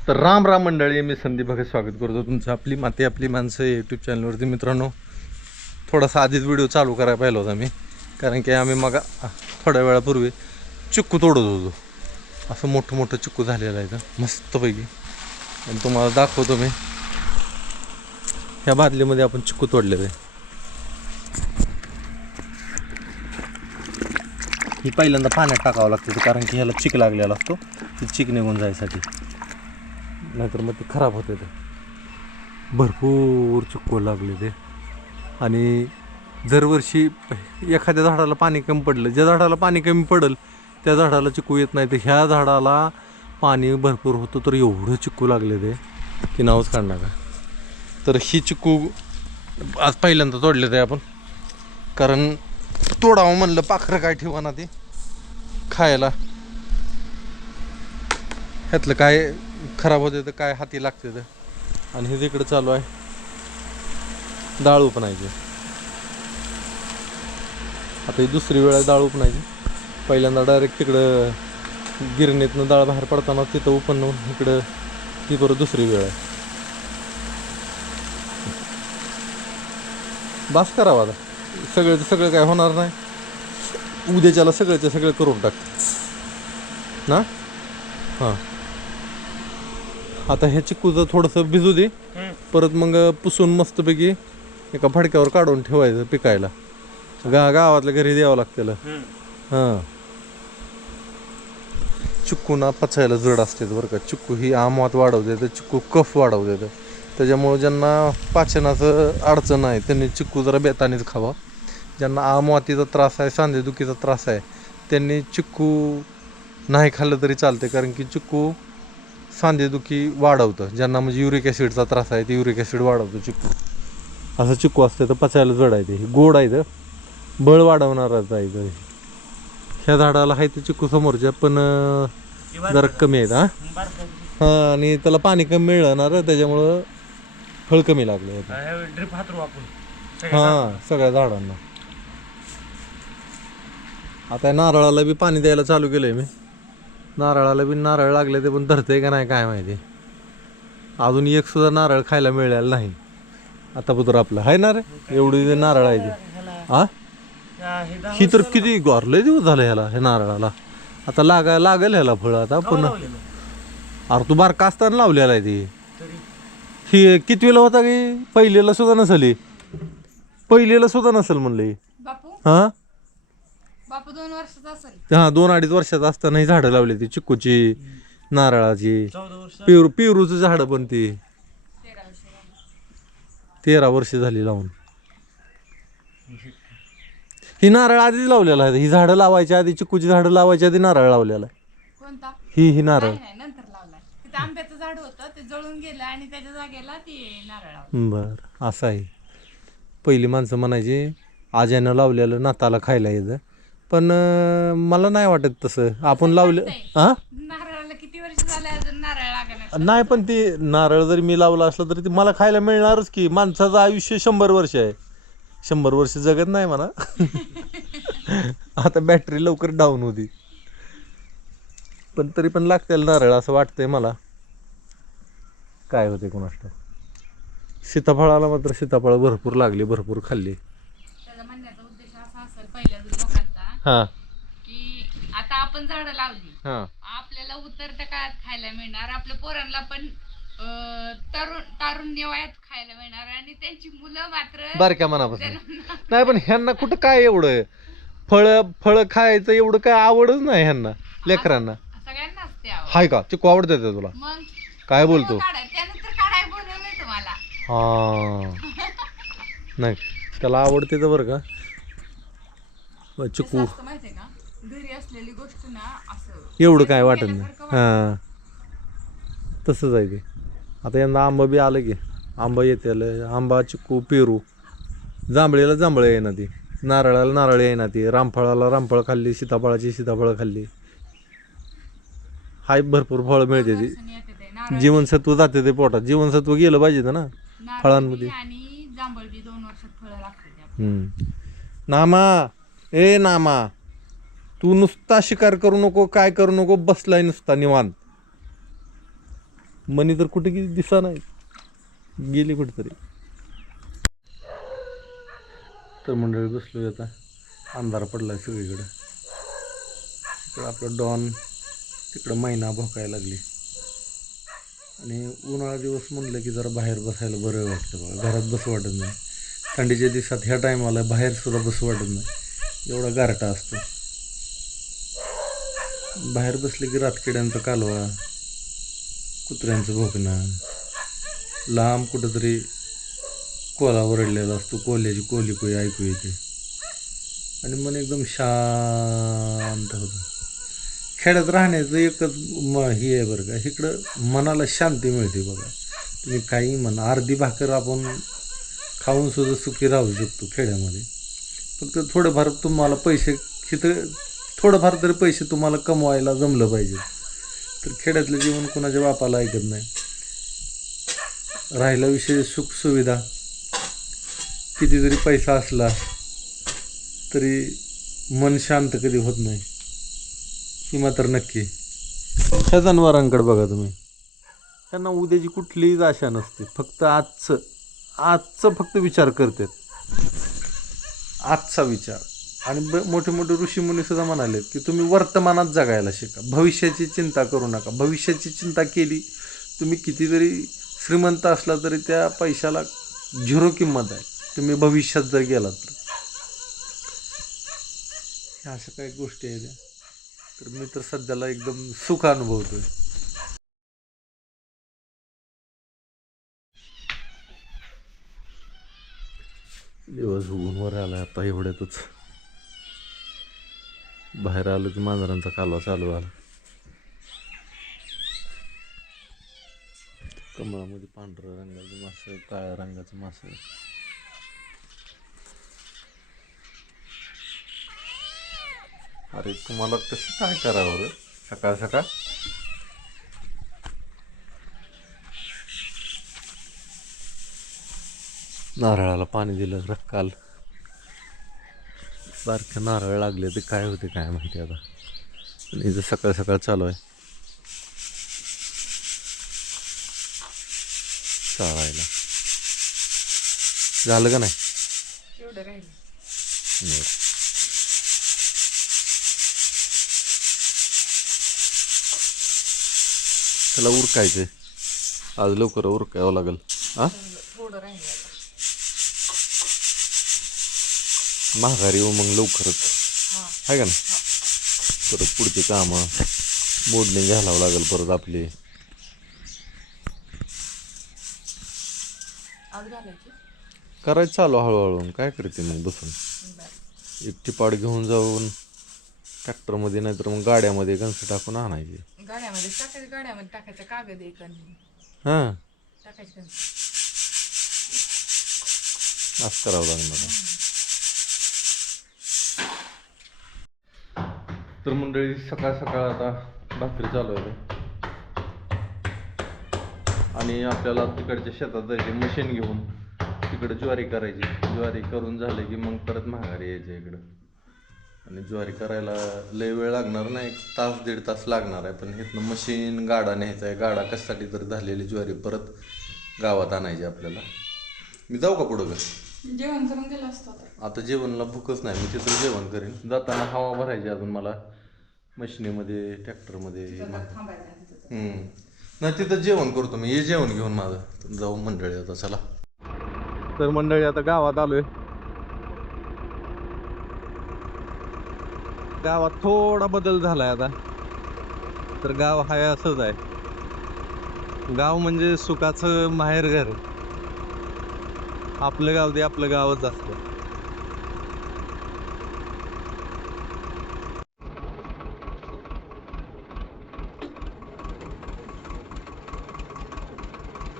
तर राम राम मंडळी, मी संदीप भगत स्वागत करतो तुमचं आपली माती आपली माणसं यूट्यूब चॅनलवरती. मित्रांनो, थोडासा आधीच व्हिडिओ चालू करायला पाहिला होता मी, कारण की आम्ही मग थोड्या वेळापूर्वी चिक्कू तोडत होतो. असं मोठं मोठं चिक्कू झालेलं आहे तर मस्तपैकी, आणि तुम्हाला दाखवतो मी. ह्या बादलीमध्ये आपण चिक्कू तोडलेलं आहे. ही पहिल्यांदा पाण्यात टाकावं लागतं, कारण की ह्याला चिक लागलेला असतो. ती चिक निघून जायसाठी, नाहीतर मग ते खराब होते. ते भरपूर चिक्कू लागले ते. आणि दरवर्षी एखाद्या झाडाला पाणी कमी पडलं, ज्या झाडाला पाणी कमी पडेल त्या झाडाला चिक्कू येत नाही. तर ह्या झाडाला पाणी भरपूर होतं, तर एवढं चिक्कू लागले ते की नावच काढणार का. तर ही चिक्कू आज पहिल्यांदा तोडले ते आपण, कारण तोडावं म्हणलं, पाखरं काय ठेवा ना ते खायला. ह्यातलं काय खराब होते तर काय हाती लागते तर. आणि हे तिकडं चालू आहे डाळ उपणायची. आता ही दुसरी वेळ आहे डाळ उपणायची. पहिल्यांदा डायरेक्ट तिकडं गिरणीतनं डाळ बाहेर पडताना तिथं उपणं, इकडं ती परत दुसरी वेळ आहे. बास करावं आता, सगळं काय होणार नाही. उद्याच्याला सगळ्याचं सगळं करून टाक ना. हां, आता हे चिक्कूचं थोडंसं भिजू दे, परत मग पुसून मस्तपैकी एका फडक्यावर काढून ठेवायचं पिकायला. गावातल्या घरी द्यावं लागतं. हां, चिक्कू ना पचायला जड असते बरं का. चिक्कू ही आमात वाढवते, तर चिक्कू कफ वाढवते. त्याच्यामुळं ज्यांना पाचनाचं अडचण आहे त्यांनी चिक्कू जरा बेतानीच खावा. ज्यांना आमवातीचा त्रास आहे, सांधेदुखीचा त्रास आहे, त्यांनी चिक्कू नाही खाल्लं तरी चालते, कारण की चिक्कू सांधेदुखी वाढवतं. ज्यांना म्हणजे युरिक ॲसिडचा त्रास आहे ते युरिक ॲसिड वाढवतं चिक्कू. असं चिक्कू असतं, तर पचायला जड आहे. ते गोड आहे, तर बळ वाढवणारच आहे. तर ह्या झाडाला आहे ते चिक्कू समोरच्या, पण जरा कमी आहेत. हां, आणि त्याला पाणी कमी मिळणार, त्याच्यामुळं फळ कमी लागलं. हां, सगळ्या झाडांना. आता नारळाला बी पाणी द्यायला चालू केलंय मी. नारळाला बी नारळ लागले, ते पण धरतंय का नाही काय माहिती. अजून एक सुद्धा नारळ खायला मिळालेला नाही आता पुत्र आपलं आहे ना रे. एवढी नारळ आहे ती. हा, ही तर किती लय दिवस झालं ह्याला, हे नारळाला. आता लागेल ह्याला फळ आता पुन्हा. अरे तू बारका असताना लावलेला आहे ती. ही कितवीला होता की? पहिलेला सुद्धा नसेल. पहिलेला सुद्धा नसेल म्हणलं. हा, बापू 2 वर्षाचा असेल. हा, 2-2.5 वर्षाचा असताना ही झाडं लावली ती चिक्कूची, नारळाची, पिरूचं झाड. पण ती 13 वर्ष झाली लावून. ही नारळ आधीच लावलेला आहे. ही झाडं लावायच्या आधी, चिक्कूची झाडं लावायच्या आधी नारळ लावलेला आहे. कोणता? ही नारळ नाही, नंतर लावलाय. तिथे आंब्याचं झाड होतं, ते जळून गेलं आणि त्याच्या जागेला ती नारळ लावली. बर, असं आहे. पहिली माणसं म्हणायची आज्यानं लावलेलं नाताला खायला येतं, पण मला नाही वाटत तसं. आपण लावलं. हा, नारळाला किती वर्ष झाले अजून नारळ लागणार नाही, पण ती नारळ जरी मी लावला असलं तरी ती मला खायला मिळणारच की. माणसाचं आयुष्य 100 वर्ष आहे. 100 वर्ष जगत नाही म्हणा. आता बॅटरी लवकर डाऊन होती, पण तरी पण लागतील नारळ असं वाटतंय मला. काय होते कोणास ठाऊक. सीताफळाला मात्र सीताफळ भरपूर लागली, भरपूर खाल्ली. त्याचा म्हणण्याचा उद्देश असा असेल पहिल्या लोकांचा, हा, की आता आपण झाडं लावली, हा, आपल्याला उतरत्या काळात खायला मिळणार, आपल्या पोरांना पण तारुण्य वयात खायला मिळणार, आणि त्यांची मुलं मात्र बारक्या मनापासून. नाही, पण ह्यांना कुठं काय एवढं फळ खायचं एवढं काय आवडच नाही ह्यांना, लेकरांना. सगळ्यांना असते आवड. हाय का चिक्कू आवडते ते तुला? मग काय बोलतो? त्यानंतर काढाय बनवलंय तुम्हाला. हा, नाही त्याला आवडते तर बरं का चिक्कू. माहितीये का, घरी असलेली गोष्ट ना असं एवढं काय वाटत नाही. हां, तसंच आहे ते. आता यंदा आंबा बी आलं की, आंबा येते. आंबा, चिक्कू, पेरू. जांभळीला जांभळं येईना ती, नारळाला नारळ येईना ती, रामफळाला रामफळ खाल्ली, सीताफळाची सीताफळं खाल्ली. हाय, भरपूर फळं मिळते ती. जीवनसत्व जाते ते पोटात. जीवनसत्व गेलं पाहिजे ना फळांमध्ये. आणि जांभळ बी 2 वर्षात फळं लागतात. नामा, ए नामा, तू नुसता शिकार करू नको, काय करू नको, बसलाय नुसता निवांत. मनी तर कुठे गेली दिसा नाही, गेली कुठेतरी. तर मंडळी बसलो आता, अंधार पडलाय सगळीकडे. इकडं आपलं डॉन, तिकडं मैना भोकायला लागली. आणि उन्हाळा दिवस म्हणलं की जरा बाहेर बसायला बरं वाटतं बघा, घरात बसू वाटत नाही. थंडीच्या दिवसात ह्या टायमाला बाहेर सुद्धा बसू वाटत नाही, एवढा गारठा असतो. बाहेर बसले की रातकिड्यांचा कालवा, कुत्र्यांचं भोकणं, लांब कुठंतरी कोला ओरडलेला असतो, कोल्याची कोली कोई ऐकू येते आणि मन एकदम शांत होतं. खेड्यात राहण्याचं एकच हे आहे बरं का, इकडं मनाला शांती मिळते बघा. तुम्ही काही म्हणा, अर्धी भाकर आपण खाऊन सुद्धा सुखी राहू शकतो खेड्यामध्ये. फक्त थोडंफार तुम्हाला पैसे, इथं थोडंफार तरी पैसे तुम्हाला कमवायला जमलं पाहिजे. तर खेड्यातलं जीवन कोणाच्या बापाला ऐकत नाही. राहिला विषय सुखसुविधा, किती जरी पैसा असला तरी मन शांत कधी होत नाही, ही मात्र नक्की. ह्या जनावरांकडे बघा तुम्ही, त्यांना उद्याची कुठलीच आशा नसते, फक्त आजचं फक्त विचार करतात, आजचा विचार. आणि मोठे मोठे ऋषीमुनी सुद्धा म्हणालेत की तुम्ही वर्तमानात जगायला शिका, भविष्याची चिंता करू नका. भविष्याची चिंता केली, तुम्ही कितीतरी श्रीमंत असला तरी त्या पैशाला झिरो किंमत आहे, तुम्ही भविष्यात जर गेलात तर. ह्या अशा काही गोष्टी आहेत. तर मी तर सध्याला एकदम सुख अनुभवतोय. दिवस उगून वर आला आता, एवढ्यातच बाहेर आलं की मांजरांचा कालवा चालू आला. कमळामध्ये पांढऱ्या रंगाचं मासं, काळ्या रंगाचं मासं. अरे तुम्हाला कसं काय करावं रे सकाळ सकाळ? नारळाला पाणी दिलं रे काल, बारखे नारळ लागले ते काय होते काय माहिती आता. पण इथं सकाळ सकाळ चालू आहे चालायला. झालं का नाही? एवढं राहिलं. त्याला उरकायचंय आज, लवकर उरकावं लागेल. हा थोडं राहिलं. महागारी हो मग लवकरच आहे का ना. परत पुढची कामं मोडणी घालावं लागेल परत आपली. करायचं चालू हळूहळू, काय करते मग बसून. एक टिपाड घेऊन जाऊन ट्रॅक्टरमध्ये नाहीतर मग गाड्यामध्ये गंज टाकून आणायची. गाड्यामध्ये टाकायचं, गाड्यामध्ये टाकायचं कागद एक हां टाकायचं. असं करावं लागणार. तर मंडळी सकाळ सकाळ आता भाकरी चालू आहे आणि आपल्याला तिकडच्या शेतात जायचे मशीन घेऊन, तिकडे ज्वारी करायची. ज्वारी करून झाले की मग परत माघारी यायचं इकडं. आणि ज्वारी करायला लय वेळ लागणार नाही, 1 तास 1.5 तास लागणार आहे. पण इथनं मशीन गाडा न्यायचा आहे, गाडा कशासाठी तर झालेली ज्वारी परत गावात आणायची आपल्याला. मी जाऊ का पुढं? जेवण करून गेलं असतं आता जेवणला भूकच नाही, मी तिथं जेवण करेन. जाताना हवा भरायची अजून मला मशिनीमध्ये, ट्रॅक्टरमध्ये. नाही तिथं जेवण करतो मी, हे जेवण घेऊन माझं जाऊ मंडळी. आता चला. तर मंडळी आता गावात आलोय. गावात थोडा बदल झालाय आता. तर गाव हाय असंच आहे. गाव म्हणजे सुखाचं माहेरघर. आपलं गाव ते आपलं गावच असतं.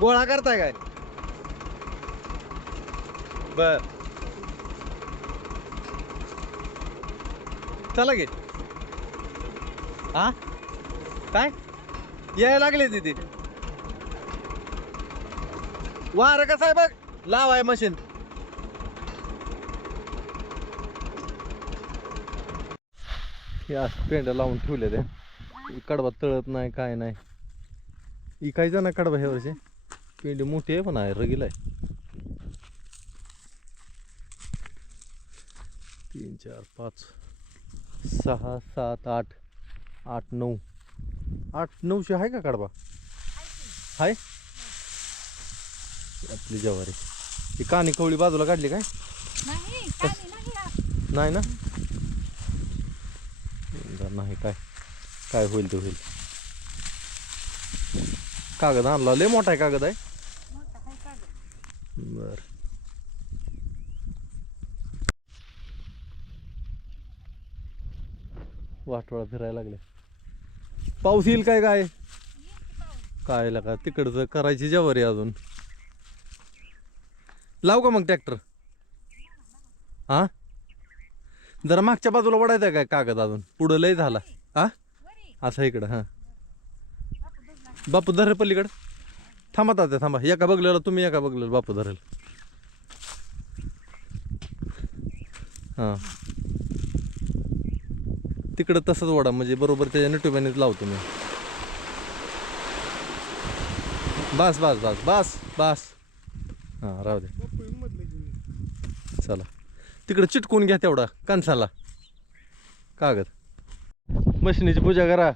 गोळा करताय काय? बर चला गे. हा काय यायला लागले तिथे? वार कसं आहे बघ, लावाय मशीन. हे असं पेंड लावून ठेवले ते, कडबा तळत नाही काय नाही. इकायचा ना कडबा ह्या वर्षी पेंडी मोठी आहे पण आहे रगीला आहे 3 4 5 6 7 8 8 9 8 900 आहे का कडबा आहे आपली ज्वारी ही कानी कवळी बाजूला काढली काय नाही काली नाही राहत. नाही ना नाही काय काय होईल ते होईल कागद आणला लय मोठा आहे कागद आहे मोठा आहे कागद. बर वाटोळा फिरायला लागले पाऊस येईल काय काय येईल की पाऊस. काय लागा तिकडचं करायची ज्वारी अजून लाव का मग ट्रॅक्टर हा जरा मागच्या बाजूला वडायचं काय कागद अजून पुढं लय झाला हा वरी असं इकडं हा बापू दुधला. बापू धरेल पलीकडं थांबा तात्या थांबा एका बघलेला तुम्ही एका बघलेलं बापू धरेल हां तिकडं तसंच वडा म्हणजे बरोबर त्याच्या नटुब्यानेच लावतो मी बस बस बस बस बस हां राहू दे चला तिकडं चिटकून घ्या तेवढा कणसाला कागद मशनीची पूजा करा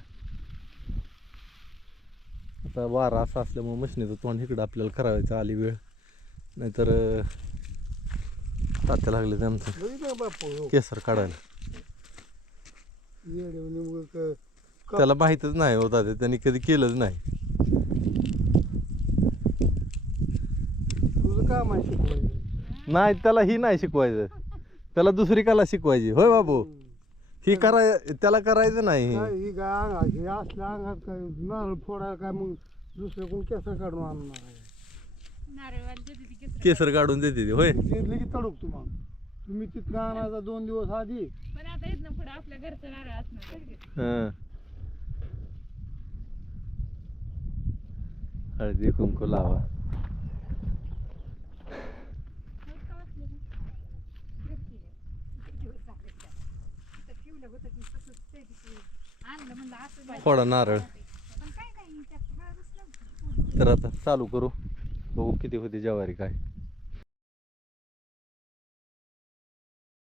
आता वारा असा असल्यामुळे मशनीचं तोंड इकडं आपल्याला करायचं आली वेळ नाहीतर तात्या लागले त्यांचं केसर काढायला त्याला माहीतच नाही होता ते त्यांनी कधी केलंच नाही तुझं काम आहे शिकवायचं नाही त्याला ही नाही शिकवायचं त्याला दुसरी कला शिकवायची होय बाबू ही त्याला करायचं नाही काय ही काय अंगात हे असल्या अंगात काय नारळ फोडायला काय मग दुसरं कोण केसर काढून आणणार आहे नारळवाली देते ती केसर. केसर काढून देते ती होय तिथले की तडक तुम्हाला तुम्ही तिथं आणायचा 2 दिवस आधी पण आता इथनं पुढे आपल्या घरचं नारळ असणार. हं. हळदी कुंकू लावा आणलं म्हणलं असं थोडा नारळ पण काय नाही त्यात हळदच नव्हती. तर आता चालू करू बघू किती होती ज्वारी काय